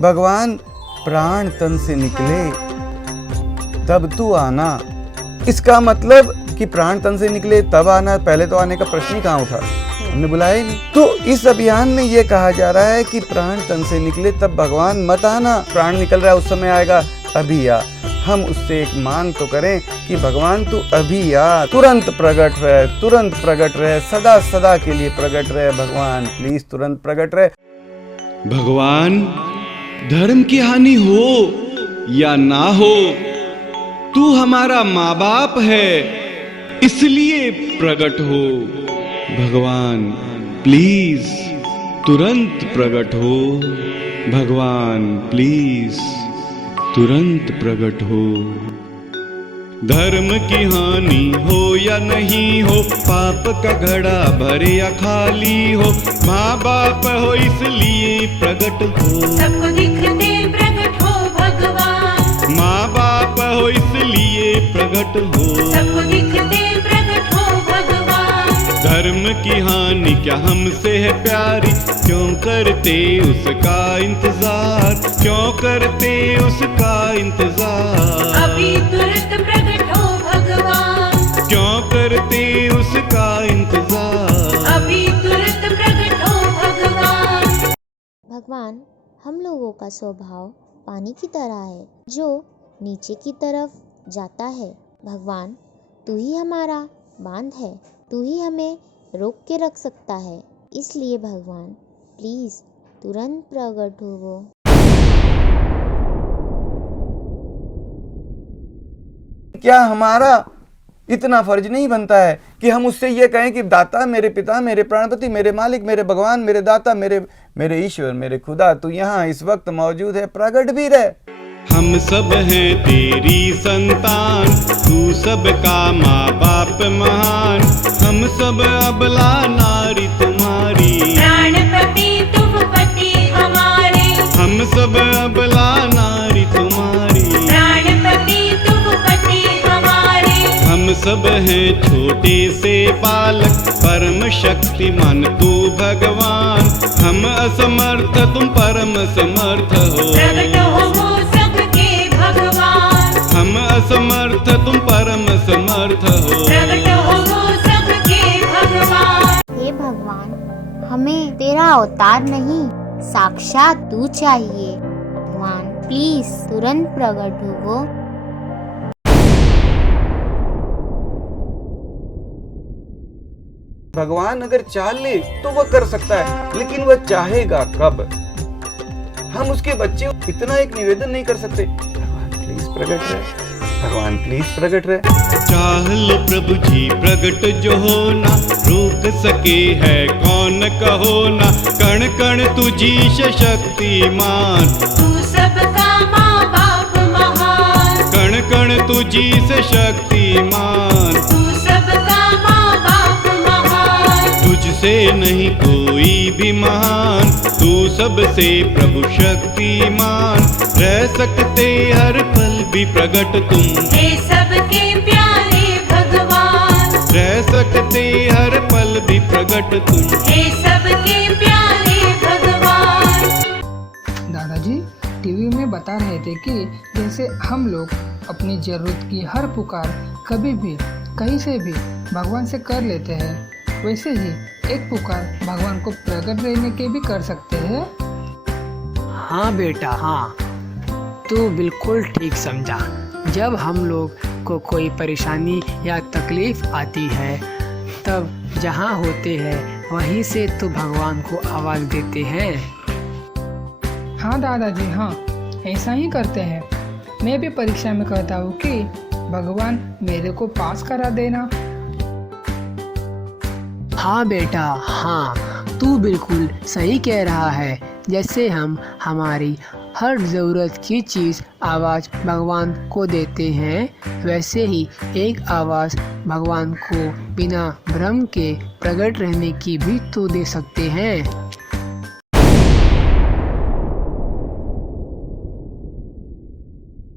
भगवान प्राण तन से निकले तब तू आना। इसका मतलब कि प्राण तन से निकले तब आना, पहले तो आने का प्रश्न ही कहाँ उठा, हमने बुलाया ही नहीं। तो इस अभियान में ये कहा जा रहा है कि प्राण तन से निकले तब भगवान मत आना, प्राण निकल रहा है उस समय आएगा, अभी आ। हम उससे एक मांग तो करें कि भगवान तू अभी आ, तुरंत प्रकट रहे, तुरंत प्रकट रहे, सदा सदा के लिए प्रकट रहे भगवान, प्लीज तुरंत प्रकट रहे। भगवान, धर्म की हानि हो या ना हो, तू हमारा माँ बाप है, इसलिए प्रकट हो। भगवान प्लीज तुरंत प्रकट हो। भगवान प्लीज तुरंत प्रकट हो। धर्म की हानि हो या नहीं हो, पाप का घड़ा भरे या खाली हो, माँ बाप हो इसलिए प्रकट हो। सबको दिखते प्रकट हो भगवान, माँ बाप हो इसलिए प्रकट हो। सबको दिखते प्रकट हो भगवान। धर्म की हानि क्या हमसे है प्यारी, क्यों करते उसका इंतजार, क्यों करते उसका इंतजार। अभी तुरंत प्रकट हो भगवान, क्यों करते उसका इंतजार। अभी तुरंत प्रकट हो भगवान। भगवान, हम लोगों का स्वभाव पानी की तरह है जो नीचे की तरफ जाता है। भगवान, तू ही हमारा बांध है, तू ही हमें रोक के रख सकता है, इसलिए भगवान प्लीज तुरंत प्रकट हो। क्या हमारा इतना फर्ज नहीं बनता है कि हम उससे ये कहें कि दाता, मेरे पिता, मेरे प्राणपति, मेरे मालिक, मेरे भगवान, मेरे दाता, मेरे ईश्वर, मेरे खुदा, तू यहाँ इस वक्त मौजूद है, प्रकट भी रहे। हम सब हैं तेरी संतान, तू सबका माँ बाप महान, हम सब अबला नारी तुम्हारी, प्राणपति तुम पति हमारे, हम सब अबला नारी तुम्हारी, प्राणपति तुम पति हमारे। हम सब हैं छोटे से बालक, परम शक्तिमान तू भगवान, हम असमर्थ तुम परम समर्थ हो। प्रकट हो वो सबके भगवान, हम असमर्थ तुम परम समर्थ हो। प्रकट हो वो सबके भगवान। हे भगवान, हमें तेरा अवतार नहीं, साक्षात तू चाहिए। भगवान प्लीज तुरंत प्रकट हो। भगवान अगर चाह ले तो वह कर सकता है, लेकिन वह चाहेगा कब? हम उसके बच्चे इतना एक निवेदन नहीं कर सकते, भगवान प्लीज प्रकट रहे, भगवान प्लीज प्रकट रहे। चाह लो प्रभु जी प्रकट जो होना, रोक सके है कौन कहो ना, कण कण तुझी शक्तिमान, तू सबका माँ बाप महान, कण कण तुझी से शक्तिमान, तू सबका माँ बाप महान। तुझसे नहीं कोई भी महान, तू सबसे प्रभु शक्तिमान, रह सकते हर पल भी प्रकट तुम, हे सबके प्यारे भगवान, रह सकते हर पल भी प्रकट तुम। हे सबके प्यारे भगवान। दादाजी टीवी में बता रहे थे कि जैसे हम लोग अपनी जरूरत की हर पुकार कभी भी कहीं से भी भगवान से कर लेते हैं, वैसे ही एक पुकार भगवान को प्रकट रहने के भी कर सकते हैं। हाँ बेटा हाँ, तू बिल्कुल ठीक समझा। जब हम लोग को कोई परेशानी या तकलीफ आती है, तब जहाँ होते हैं वहीं से तो भगवान को आवाज़ देते हैं। हाँ दादाजी हाँ, ऐसा ही करते हैं। मैं भी परीक्षा में कहता हूँ कि भगवान मेरे को पास करा देना। हाँ बेटा हाँ, तू बिल्कुल सही कह रहा है। जैसे हम हमारी हर ज़रूरत की चीज़ आवाज़ भगवान को देते हैं, वैसे ही एक आवाज़ भगवान को बिना भ्रम के प्रकट रहने की भी तो दे सकते हैं।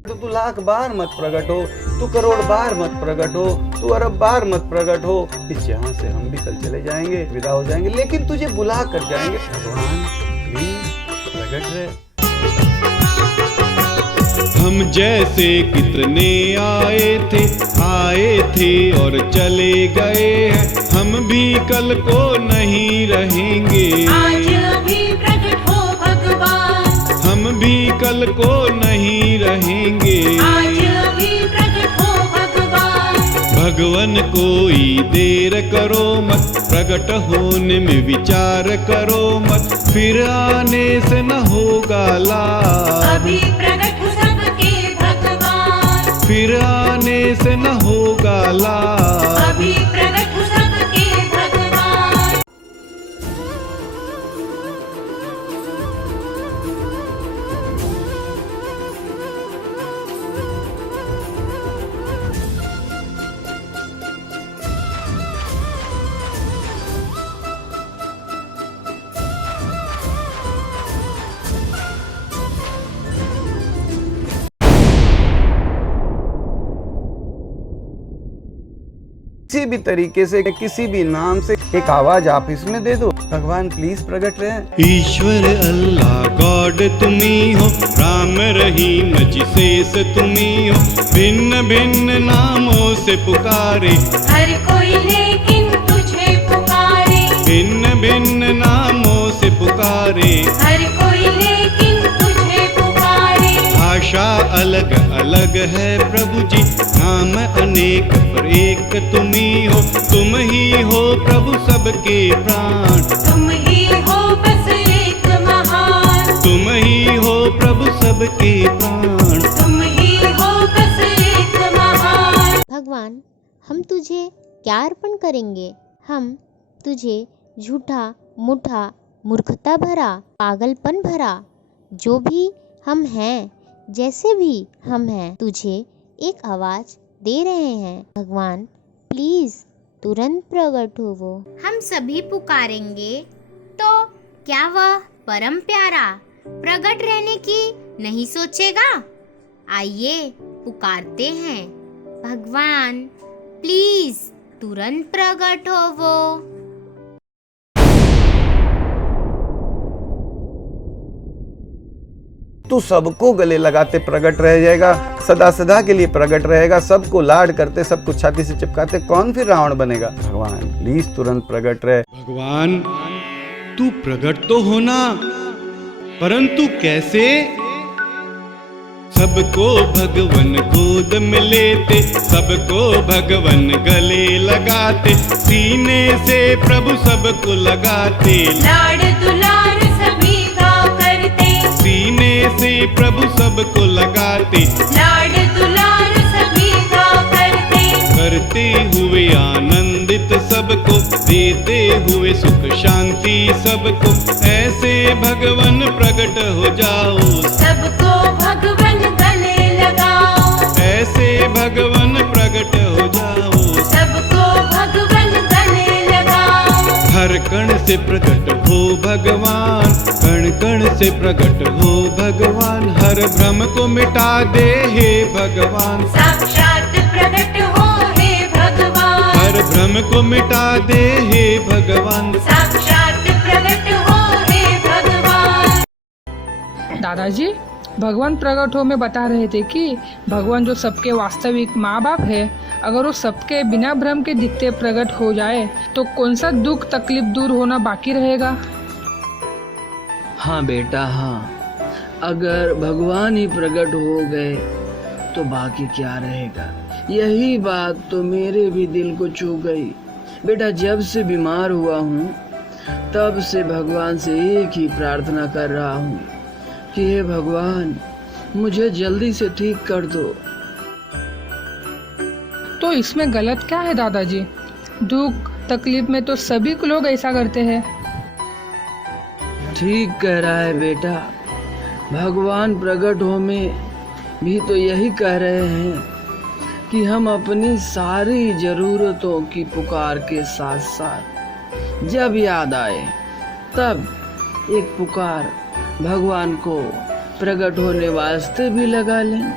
तो तू लाख बार मत प्रकट हो, तू करोड़ बार मत प्रकट हो, तू अरब बार मत प्रकट हो, इस जहां से हम भी कल चले जाएंगे, विदा हो जाएंगे, लेकिन तुझे बुला कर जाएंगे। भगवान प्लीज प्रकट रहे। हम जैसे कितने आए थे और चले गए हैं, हम भी कल को नहीं रहेंगे। आज अभी प्रकट हो भगवान, हम भी कल को नहीं रहेंगे। आज अभी प्रकट हो भगवान। भगवन कोई देर करो मत, प्रकट होने में विचार करो मत, फिर आने से न होगा लाभ। अभी प्रकट हो सबके भगवान, फिर आने से न होगा लाभ। अभी प्रकट हो सबके भगवान। किसी भी तरीके से, किसी भी नाम से एक आवाज आप इसमें दे दो, भगवान प्लीज प्रकट रहे। ईश्वर अल्लाह गॉड तुम्ही हो, राम रहीम जिसेस तुम्ही हो, भिन्न भिन्न नामों से पुकारे, हर कोई लेकिन तुझे पुकारे, भिन्न भिन्न नामों से पुकारे। हर कोई लेकिन तुझे पुकारे। भाषा अलग अलग है प्रभु जी, नाम अनेक पर एक तुम्ही हो, तुम ही हो प्रभु सबके प्राण, तुम ही हो बस एक महान, तुम ही हो प्रभु सबके प्राण। तुम ही हो बस एक महान। भगवान, हम तुझे क्या अर्पण करेंगे? हम तुझे झूठा, मूठा, मूर्खता भरा, पागलपन भरा, जो भी हम हैं, जैसे भी हम हैं, तुझे एक आवाज दे रहे हैं। भगवान प्लीज तुरंत प्रकट हो वो। हम सभी पुकारेंगे तो क्या वह परम प्यारा प्रकट रहने की नहीं सोचेगा? आइए पुकारते हैं, भगवान प्लीज तुरंत प्रकट हो वो। तू सबको गले लगाते प्रकट रह जाएगा, सदा सदा के लिए प्रकट रहेगा, सबको लाड करते, सबको छाती से चिपकाते, कौन फिर रावण बनेगा? भगवान प्लीज तुरंत प्रकट रहे। भगवान तू प्रकट तो होना, परंतु कैसे? सबको भगवन गोद में लेते, सबको भगवन गले लगाते, सीने से प्रभु सबको लगाते, लाड दुलार सभी का करते, सीने से प्रभु सबको लगाते, लाड दुलार सभी का करते, करते हुए आनंदित सबको, देते हुए सुख शांति सबको, ऐसे भगवन प्रकट हो जाओ, सबको भगवन गले लगाओ, ऐसे भगवन प्रकट हो जाओ, सबको भगवन गले लगाओ, हर कण से प्रकट हो भगवान, कण कण से प्रकट हो भगवान, हर भ्रम को मिटा दे हे भगवान, साक्षात प्रकट हो हे भगवान, हर भ्रम को मिटा दे हे भगवान। साक्षात प्रकट हो हे भगवान। दादाजी, भगवान प्रकट हो में बता रहे थे कि भगवान जो सबके वास्तविक माँ बाप है, अगर वो सबके बिना भ्रम के दिखते प्रकट हो जाए तो कौन सा दुख तकलीफ दूर होना बाकी रहेगा? हाँ बेटा हाँ, अगर भगवान ही प्रकट हो गए तो बाकी क्या रहेगा। यही बात तो मेरे भी दिल को छू गई। बेटा जब से बीमार हुआ हूँ तब से भगवान से एक ही प्रार्थना कर रहा हूँ कि हे भगवान मुझे जल्दी से ठीक कर दो। तो इसमें गलत क्या है दादाजी? दुख तकलीफ में तो सभी लोग ऐसा करते हैं। ठीक कह रहा है बेटा, भगवान प्रकट हो में भी तो यही कह रहे हैं कि हम अपनी सारी जरूरतों की पुकार के साथ साथ जब याद आए तब एक पुकार भगवान को प्रकट होने वास्ते भी लगा लें।